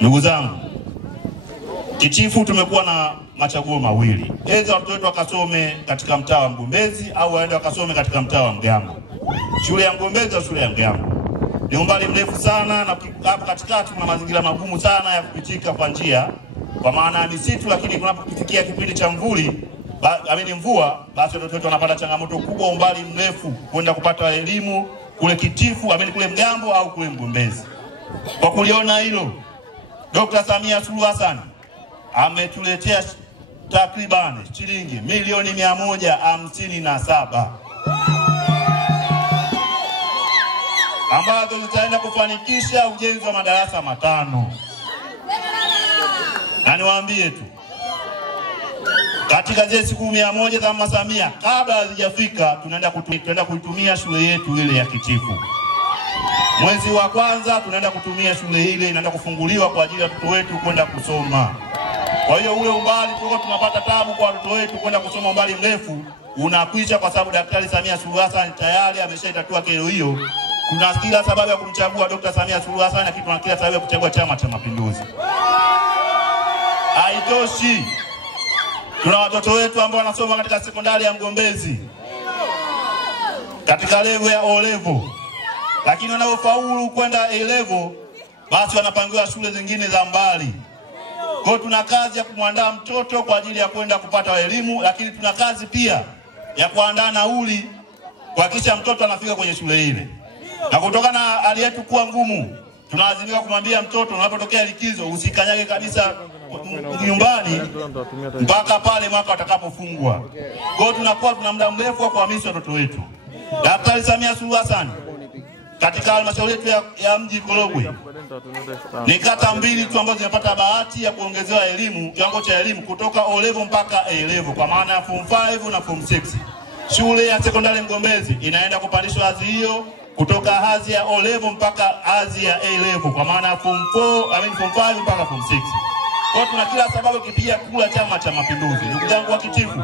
Ndugu zangu, Kitifu tumekuwa na machaguo mawili. Aidha watoto wetu wakasome katika mtaa wa Mgombezi au waende wakasome katika mtaa wa Mgambo. Shule ya Mgombezi au shule ya Mgambo. Ni umbali mrefu sana na hapo katikati kuna mazingira magumu sana ya kupitika kwa njia kwa maana ya misitu, lakini kunapofikia kipindi cha mvua basi watoto wetu wanapata changamoto kubwa, umbali mrefu kwenda kupata elimu kule Kitifu, kule Mgambo au kule Mgombezi. Kwa kuliona hilo, Dr. Samia Suluhu Hassan ametuletea takriban shilingi milioni 157 ambazo zitaenda kufanikisha ujenzi wa madarasa 5. Na niwaambie tu, katika zile siku 100 za Mama Samia kabla hazijafika tunaenda kuitumia shule yetu ile ya Kitifu. Mwezi wa kwanza tunaenda kutumia shule ile, inaenda kufunguliwa kwa ajili ya watoto wetu kwenda kusoma. Kwa hiyo ule umbali tulikuwa tunapata tabu kwa watoto wetu kwenda kusoma umbali mrefu unakwisha, kwa sababu Daktari Samia Suluhu Hassan tayari ameshaitatua kero hiyo. Kuna kila sababu ya kumchagua Dr. Samia Suluhu Hassan, na kuna kila sababu ya kuchagua Chama cha Mapinduzi. Haitoshi, tuna watoto wetu ambao wanasoma katika sekondari ya Mgombezi katika level ya O level, lakini wanaofaulu kwenda A level basi wanapangiwa shule zingine za mbali. Kwa hiyo tuna kazi ya kumwandaa mtoto kwa ajili ya kwenda kupata elimu, lakini tuna kazi pia ya kuandaa nauli kuhakikisha mtoto anafika kwenye shule ile. Na kutokana na hali yetu kuwa ngumu, tunalazimika kumwambia mtoto unapotokea likizo usikanyage kabisa nyumbani mpaka pale mwaka utakapofungwa. Kwa hiyo tunakuwa tuna muda mrefu wa kuhamisha watoto wetu. Daktari Samia Suluhu Hassan katika halmashauri yetu ya mji Korogwe ni kata 2 tu ambazo zimepata bahati ya kuongezewa elimu, kiwango cha elimu kutoka O level mpaka A level, kwa maana ya form 5 na form 6. Shule ya sekondari Mgombezi inaenda kupandishwa hadhi hiyo kutoka hadhi ya O level mpaka hadhi ya A level, kwa maana ya form 5 mpaka form 6. Kwa tuna kila sababu kupigia kula Chama cha Mapinduzi. Ndugu zangu wa Kitifu,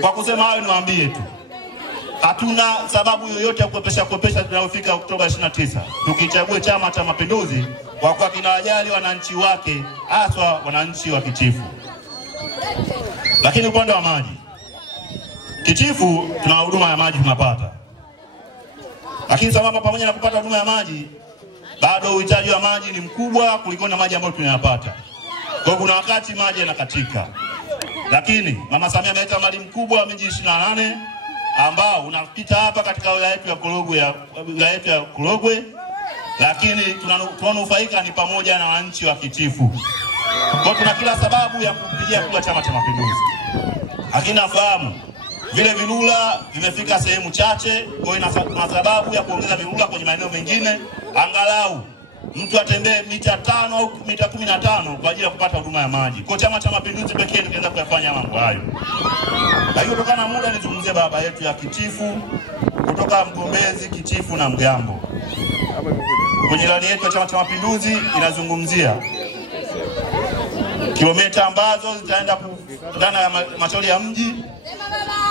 kwa kusema hayo niwaambie tu, hatuna sababu yoyote ya kuepesha tunapofika Oktoba 29. Tukichague Chama cha Mapinduzi kwa kuwa kinawajali wananchi wake, haswa wananchi wa Kitifu. Lakini upande wa maji, Kitifu tuna huduma ya maji tunapata. Lakini sababu pamoja na kupata huduma ya maji, bado uhitaji wa maji ni mkubwa kuliko na maji ambayo tunayapata. Kwa kuna wakati maji yanakatika. Lakini Mama Samia ameleta mradi mkubwa wa miji 28 ambao unapita hapa katika wilaya yetu ya Korogwe, lakini tunanufaika ni pamoja na wananchi wa Kitifu. Kwa tuna kila sababu ya kupigia kura Chama cha Mapinduzi. Lakini nafahamu vile vilula vimefika sehemu chache, kwa hiyo tuna sababu ya kuongeza vilula kwenye maeneo mengine, angalau mtu atembee mita 5 au mita 15 kwa ajili ya kupata huduma ya maji. Kwa Chama cha Mapinduzi pekee tunaweza kuyafanya mambo hayo. Lakini kutokana na muda nizungumzie barabara yetu ya Kitifu kutoka Mgombezi, Kitifu na Mgambo. Kwenye ilani yetu ya Chama cha Mapinduzi inazungumzia kilomita ambazo zitaenda kutana ya halmashauri ya mji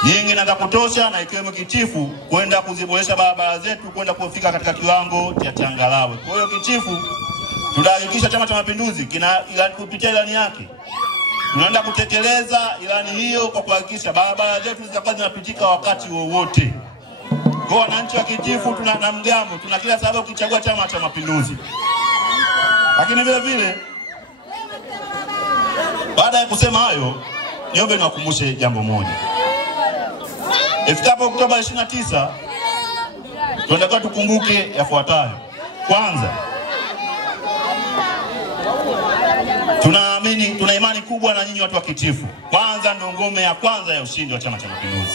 nyingi na za kutosha, na ikiwemo Kitifu kwenda kuziboresha barabara zetu kwenda kufika katika kiwango cha changarawe. Kwa hiyo Kitifu tutahakikisha Chama cha Mapinduzi kupitia ilani yake tunaenda kutekeleza ilani hiyo kwa kuhakikisha barabara zetu zitakuwa zinapitika wakati wowote. Kwa wananchi wa Kitifu na Mgambo tuna kila sababu kuchagua Chama cha Mapinduzi. Lakini vile vile baada ya kusema hayo, niombe niwakumbushe jambo moja. Ifikapo Oktoba 29 tunataka tukumbuke yafuatayo. Kwanza, tuna imani kubwa na nyinyi watu wa Kitifu. Kwanza ndio ngome ya kwanza ya ushindi wa Chama cha Mapinduzi.